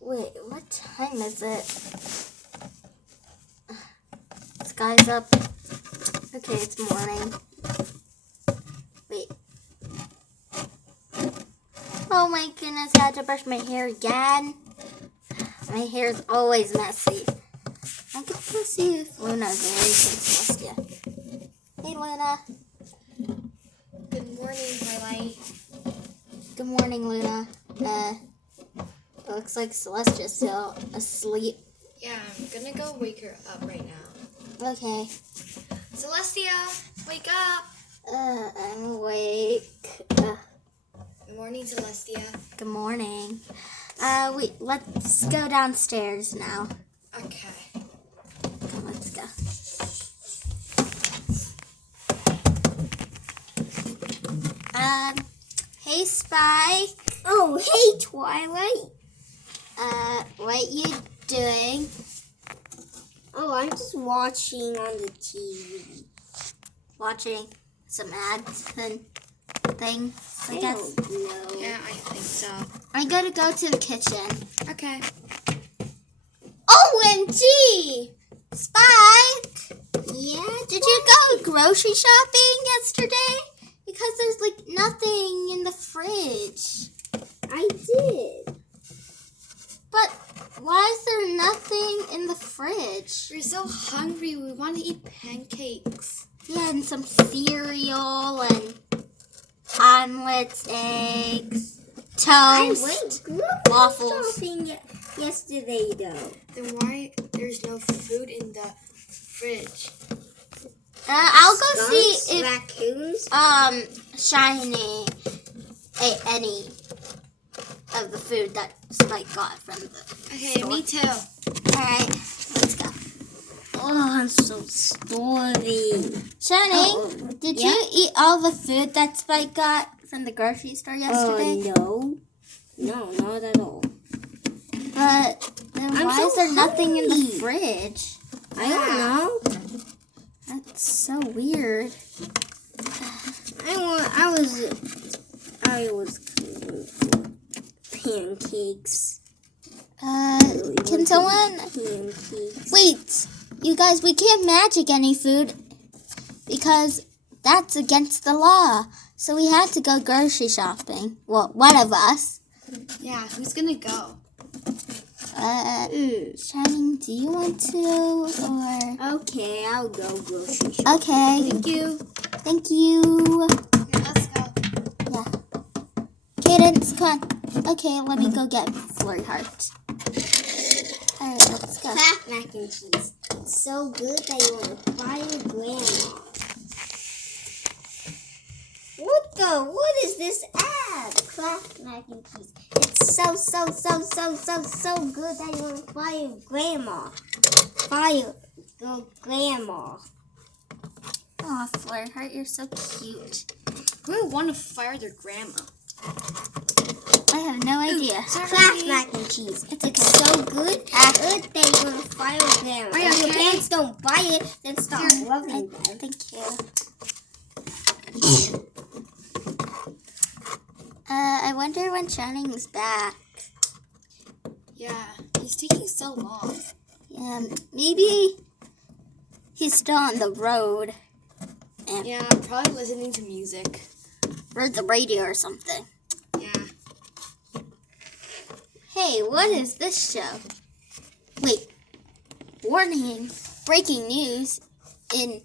Wait, what time is it? Sky's up. Okay, it's morning. Wait. Oh my goodness, I had to brush my hair again. My hair is always messy. I could go see if Luna's awake and Celestia. Hey, Luna. Good morning, Twilight. Good morning, Luna. It looks like Celestia's still asleep. Yeah, I'm gonna go wake her up right now. Okay. Celestia, wake up! I'm awake. Good morning, Celestia. Good morning. Let's go downstairs now. Okay. Come, let's go. Hey, Spike. Oh, hey, Twilight. What you doing? Oh, I'm just watching on the TV. Watching some ads and things, I I guess. don't know. Yeah, I think so. I gotta go to the kitchen. Okay. OMG! Spike! Yeah, Did you go grocery shopping yesterday? Because there's like nothing in the fridge. I did. But why is there nothing in the fridge? We're so hungry. We want to eat pancakes. Yeah, and some cereal and omelets, eggs, I toast, went grocery waffles. shopping yesterday, though. Then why there's no food in the fridge? I'll go Skunks, see if raccoons. Shiny ate any of the food that Spike got from the Okay, store. me too. Alright, let's go. Oh, I'm so starving. Shiny, did yeah? you eat all the food that Spike got from the grocery store yesterday? No. No, not at all. But then I'm why so is there nothing in the hungry. fridge? I don't know. That's so weird. I was cooking pancakes. Can someone... Pancakes. Wait, you guys, we can't magic any food because that's against the law. So we had to go grocery shopping. Well, one of us. Yeah, who's gonna go? Shining, do you want to or... Okay, I'll go grocery shopping. Okay, Thank you. thank you. Okay, let's go. Yeah. Cadence, come on. Okay, let me go get Flurry Heart. Alright, let's go. Kraft mac and cheese. It's so good that you want to fire grandma. What is this ad? Kraft mac and cheese. It's so good that you want to fire grandma. Fire go grandma. Aw, Flurry Heart, you're so cute. Who would want to fire their grandma? I have no idea. Kraft mac and cheese. It's so good that you want to fire grandma. Are you If your okay? parents don't buy it, then stop loving them. Thank you. I wonder when Shining's back. Yeah, he's taking so long. Yeah, maybe he's still on the road. Yeah, probably listening to music. Or the radio or something. Yeah. Hey, what is this show? Wait. Warning. Breaking news in...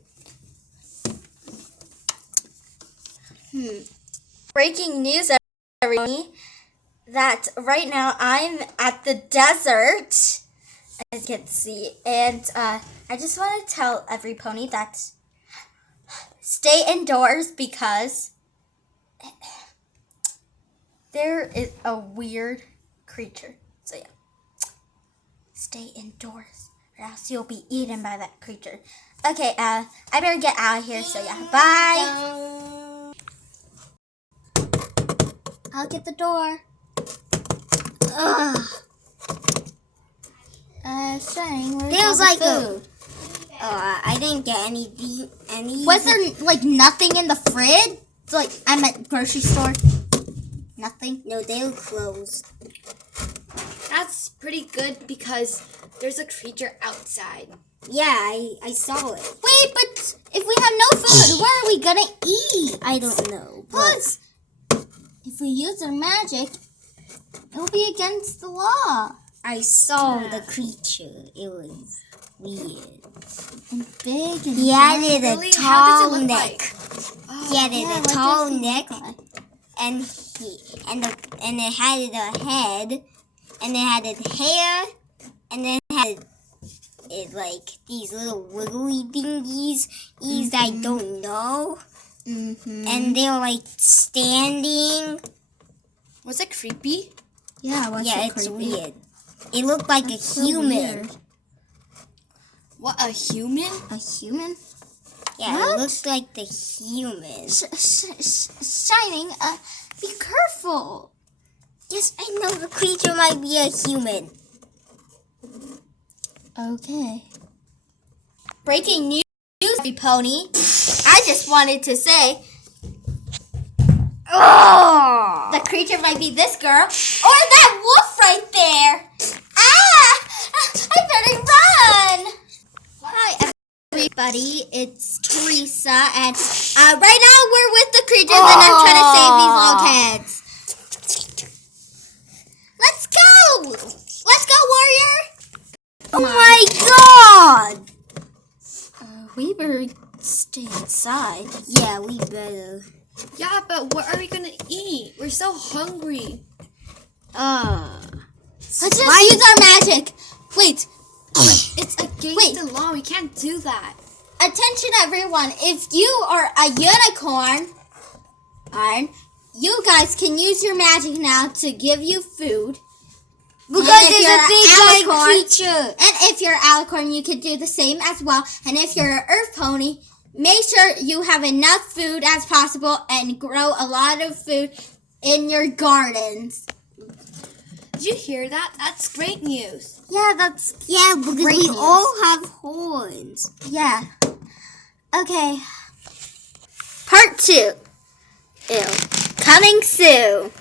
Breaking news, everybody. That right now I'm at the desert, as you can see. And I just want to tell every pony that stay indoors because there is a weird creature. So yeah, stay indoors or else you'll be eaten by that creature. Okay, I better get out of here. So yeah, bye. I'll get the door. Ugh. Shine, where's Feels all like the food? I didn't get any. Was there like nothing in the fridge? So, like, I'm at grocery store. Nothing. No, they'll close. That's pretty good because there's a creature outside. Yeah, I saw it. Wait, but if we have no food, what are we gonna eat? I don't know. Plus, if we use our magic, it will be against the law. I saw the creature. It was weird. And big and He had Really? a How does it tall look neck. like? He had Yeah, a what tall does he neck, look like? and it had a head, and it had a hair, and then it had it like these little wiggly thingies. I don't know, and they were like standing. Was it creepy? Yeah, what's Yeah, so it's creepy? weird. It looked like That's a so human. weird. What, a human? A human? Yeah, What? it looked like the human. Shining, be careful. Yes, I know the creature might be a human. Okay. Breaking news, Pony. I just wanted to say, the creature might be this girl or that wolf right there. I better run. Hi, everybody. It's Teresa, and right now we're with the creatures, and I'm trying to save these log heads. Let's go! Let's go, warrior! Oh my god! We better stay inside. Yeah, we better. Yeah, but what are we gonna eat? We're so hungry. Let's just use our magic. Wait. It's against the law. We can't do that. Attention, everyone. If you are a unicorn, you guys can use your magic now to give you food. Because And if there's you're a big an giant alicorn- creature. And if you're alicorn, you can do the same as well. And if you're an earth pony, make sure you have enough food as possible and grow a lot of food in your gardens. Did you hear that? That's great news. Yeah, that's Because Great we news. all have horns. yeah. Okay. Part 2. Coming soon.